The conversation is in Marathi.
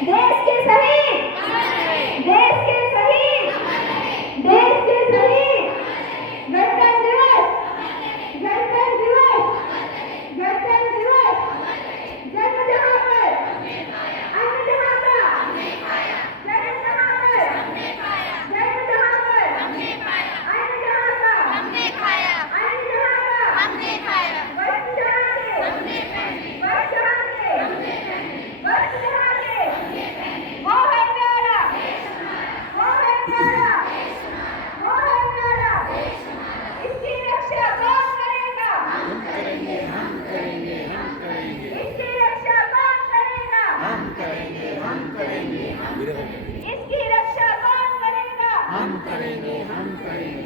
देश के शहीद, देश के शहीद, देश के शहीद, गणतंत्र दिवस, गणतंत्र दिवस, गणतंत्र दिवस, जन्म जहां पर, अन्न जहां का, जन्म जहां पर, जन्म जहां पर, अन्न जहां का, अन्न जहां का, वस्त्र जहां के, वस्त्र जहां के, वस्त्र जहां के, वो है प्यारा, वो है प्यारा, वो है प्यारा, इसकी रक्षा कौन करेगा? हम करेंगे, हम करेंगे, हम करेंगे, इसकी रक्षा कौन करेगा? हम करेंगे, हम करेंगे, इसकी रक्षा कौन करेगा? हम करेंगे, हम करेंगे।